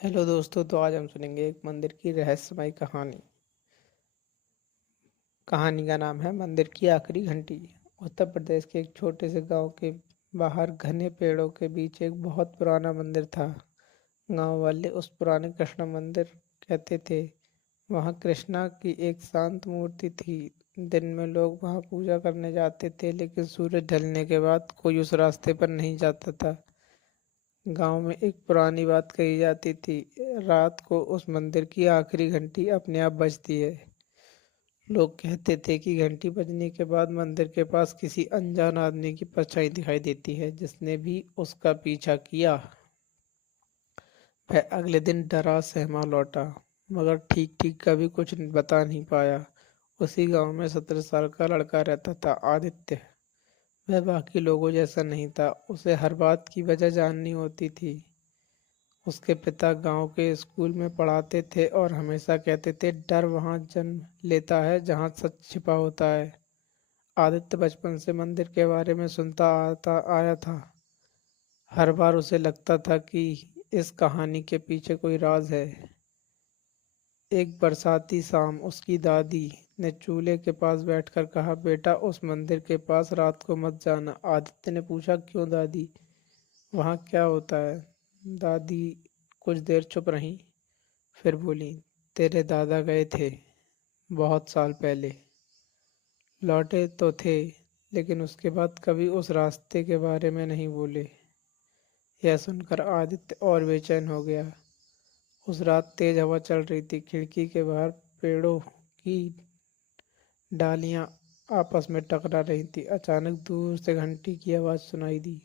Hello दोस्तों। तो आज हम सुनेंगे एक मंदिर की रहस्यमय कहानी। कहानी का नाम है मंदिर की आखिरी घंटी। उत्तर प्रदेश के एक छोटे से गांव के बाहर घने पेड़ों के बीच एक बहुत पुराना मंदिर था। गांव वाले उस पुराने कृष्ण मंदिर कहते थे। वहां कृष्णा की एक शांत मूर्ति थी। दिन में लोग वहां पूजा करने जाते थे, लेकिन सूरज ढलने के बाद कोई उस रास्ते पर नहीं जाता था। गांव में एक पुरानी बात कही जाती थी, रात को उस मंदिर की आखिरी घंटी अपने आप बजती है। लोग कहते थे कि घंटी बजने के बाद मंदिर के पास किसी अनजान आदमी की परछाई दिखाई देती है। जिसने भी उसका पीछा किया वह अगले दिन डरा सहमा लौटा, मगर ठीक ठीक कभी कुछ बता नहीं पाया। उसी गांव में 17 साल का लड़का रहता था, आदित्य। वह बाकी लोगों जैसा नहीं था, उसे हर बात की वजह जाननी होती थी। उसके पिता गांव के स्कूल में पढ़ाते थे और हमेशा कहते थे, डर वहां जन्म लेता है जहां सच छिपा होता है। आदित्य बचपन से मंदिर के बारे में सुनता आता आया था। हर बार उसे लगता था कि इस कहानी के पीछे कोई राज है। एक बरसाती शाम उसकी दादी ने चूल्हे के पास बैठकर कहा, बेटा उस मंदिर के पास रात को मत जाना। आदित्य ने पूछा, क्यों दादी, वहाँ क्या होता है? दादी कुछ देर चुप रही, फिर बोली, तेरे दादा गए थे बहुत साल पहले। लौटे तो थे, लेकिन उसके बाद कभी उस रास्ते के बारे में नहीं बोले। यह सुनकर आदित्य और बेचैन हो गया। उस रात तेज हवा चल रही थी। खिड़की के बाहर पेड़ों की डालियां आपस में टकरा रही थी। अचानक दूर से घंटी की आवाज सुनाई दी,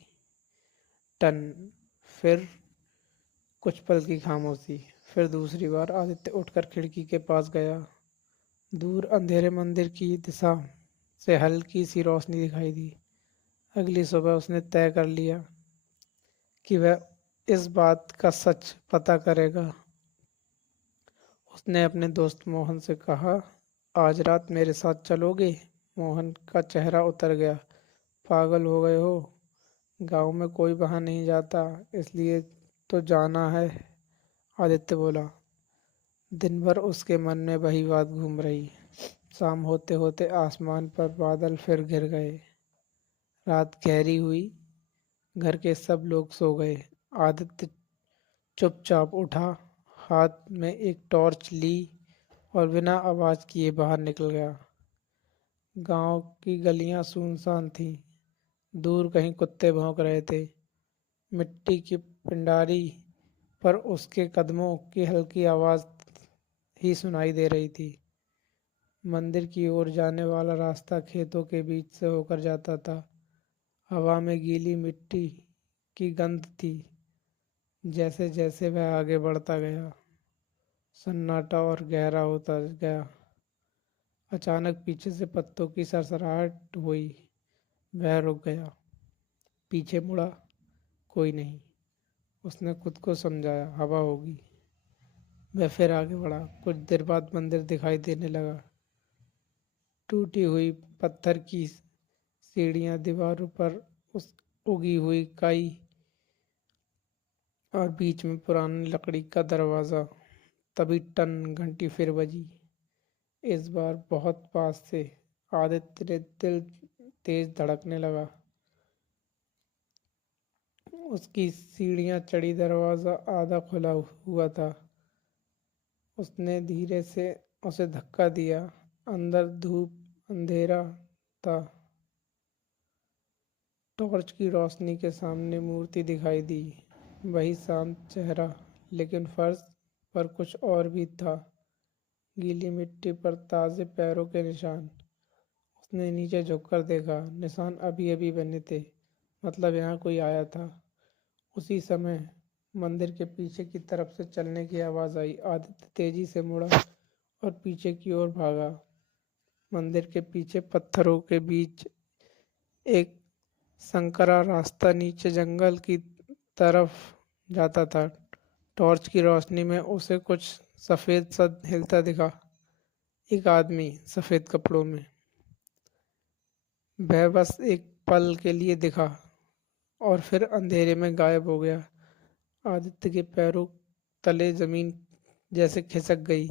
टन। फिर कुछ पल की खामोशी। फिर दूसरी बार आदित्य उठकर खिड़की के पास गया। दूर अंधेरे मंदिर की दिशा से हल्की सी रोशनी दिखाई दी। अगली सुबह उसने तय कर लिया कि वह इस बात का सच पता करेगा। उसने अपने दोस्त मोहन से कहा, आज रात मेरे साथ चलोगे? मोहन का चेहरा उतर गया। पागल हो गए हो? गांव में कोई वहां नहीं जाता, इसलिए तो जाना है, आदित्य बोला। दिन भर उसके मन में वही बात घूम रही। शाम होते होते आसमान पर बादल फिर घिर गए। रात गहरी हुई। घर के सब लोग सो गए। आदित्य चुपचाप उठा, हाथ में एक टॉर्च ली और बिना आवाज किए बाहर निकल गया। गांव की गलियां सुनसान थीं। दूर कहीं कुत्ते भौंक रहे थे। मिट्टी की पिंडारी पर उसके कदमों की हल्की आवाज ही सुनाई दे रही थी। मंदिर की ओर जाने वाला रास्ता खेतों के बीच से होकर जाता था। हवा में गीली मिट्टी की गंध थी। जैसे जैसे वह आगे बढ़ता गया, सन्नाटा और गहरा होता गया। अचानक पीछे से पत्तों की सरसराहट हुई। वह रुक गया, पीछे मुड़ा, कोई नहीं। उसने खुद को समझाया, हवा होगी। वह फिर आगे बढ़ा। कुछ देर बाद मंदिर दिखाई देने लगा। टूटी हुई पत्थर की सीढ़ियां, दीवारों पर उस उगी हुई काई और बीच में पुरानी लकड़ी का दरवाजा। तभी टन घंटी फिर बजी, इस बार बहुत पास से। आदित्य ने दिल तेज धड़कने लगा। उसकी सीढ़ियां चढ़ी, दरवाजा आधा खुला हुआ था। उसने धीरे से उसे धक्का दिया। अंदर धूप, अंधेरा था। टॉर्च की रोशनी के सामने मूर्ति दिखाई दी। वही शांत चेहरा, लेकिन फर्श पर कुछ और भी था। गीली मिट्टी पर ताजे पैरों के निशान। उसने नीचे झुककर देखा। निशान अभी अभी बने थे, मतलब यहाँ कोई आया था। उसी समय मंदिर के पीछे की तरफ से चलने की आवाज आई। आदित्य तेजी से मुड़ा और पीछे की ओर भागा। मंदिर के पीछे पत्थरों के बीच एक संकरा रास्ता नीचे जंगल की तरफ जाता था। टॉर्च की रोशनी में उसे कुछ सफेद सा हिलता दिखा। एक आदमी सफेद कपड़ों में। वह बस एक पल के लिए दिखा और फिर अंधेरे में गायब हो गया। आदित्य के पैरों तले जमीन जैसे खिसक गई।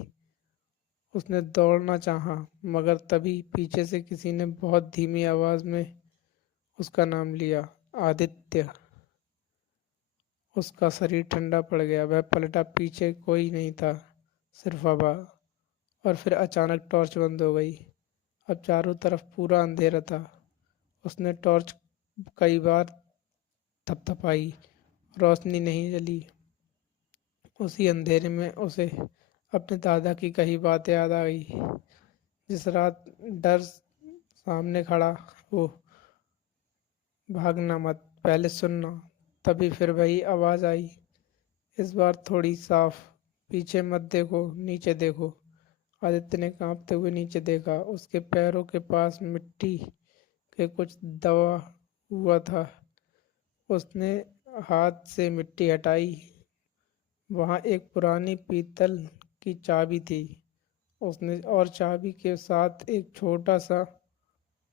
उसने दौड़ना चाहा, मगर तभी पीछे से किसी ने बहुत धीमी आवाज में उसका नाम लिया, आदित्य। उसका शरीर ठंडा पड़ गया। वह पलटा, पीछे कोई नहीं था, सिर्फ हवा। और फिर अचानक टॉर्च बंद हो गई। अब चारों तरफ पूरा अंधेरा था। उसने टॉर्च कई बार थपथपाई, रोशनी नहीं जली। उसी अंधेरे में उसे अपने दादा की कही बात याद आ गई। जिस रात डर सामने खड़ा हो, भागना मत, पहले सुनना। तभी फिर वही आवाज आई, इस बार थोड़ी साफ, पीछे मत देखो, नीचे देखो। आदित्य ने कांपते हुए नीचे देखा। उसके पैरों के पास मिट्टी के कुछ दबा हुआ था। उसने हाथ से मिट्टी हटाई। वहां एक पुरानी पीतल की चाबी थी। उसने और चाबी के साथ एक छोटा सा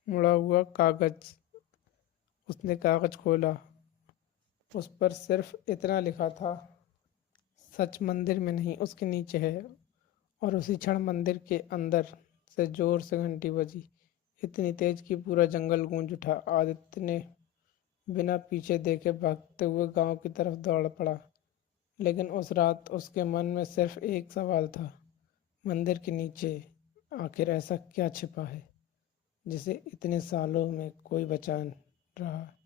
मुड़ा हुआ कागज। उसने कागज खोला। उस पर सिर्फ इतना लिखा था, सच मंदिर में नहीं, उसके नीचे है। और उसी क्षण मंदिर के अंदर से जोर से घंटी बजी, इतनी तेज कि पूरा जंगल गूंज उठा। आदित्य ने बिना पीछे देखे भागते हुए गांव की तरफ दौड़ पड़ा। लेकिन उस रात उसके मन में सिर्फ एक सवाल था, मंदिर के नीचे आखिर ऐसा क्या छिपा है जिसे इतने सालों में कोई बचा रहा।